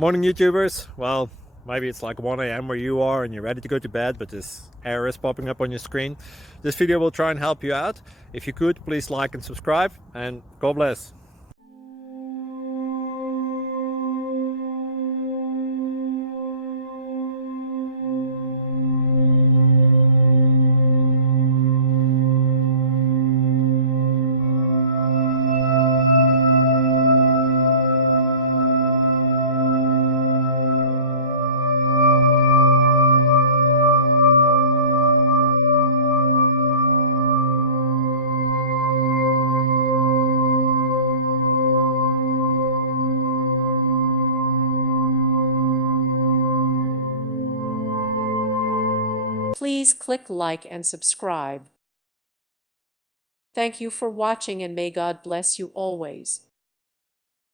Morning YouTubers. Well, maybe it's like 1 a.m. where you are and you're ready to go to bed, but this error is popping up on your screen. This video will try and help you out. If you could, please like and subscribe, and God bless. Please click like and subscribe. Thank you for watching, and may God bless you always.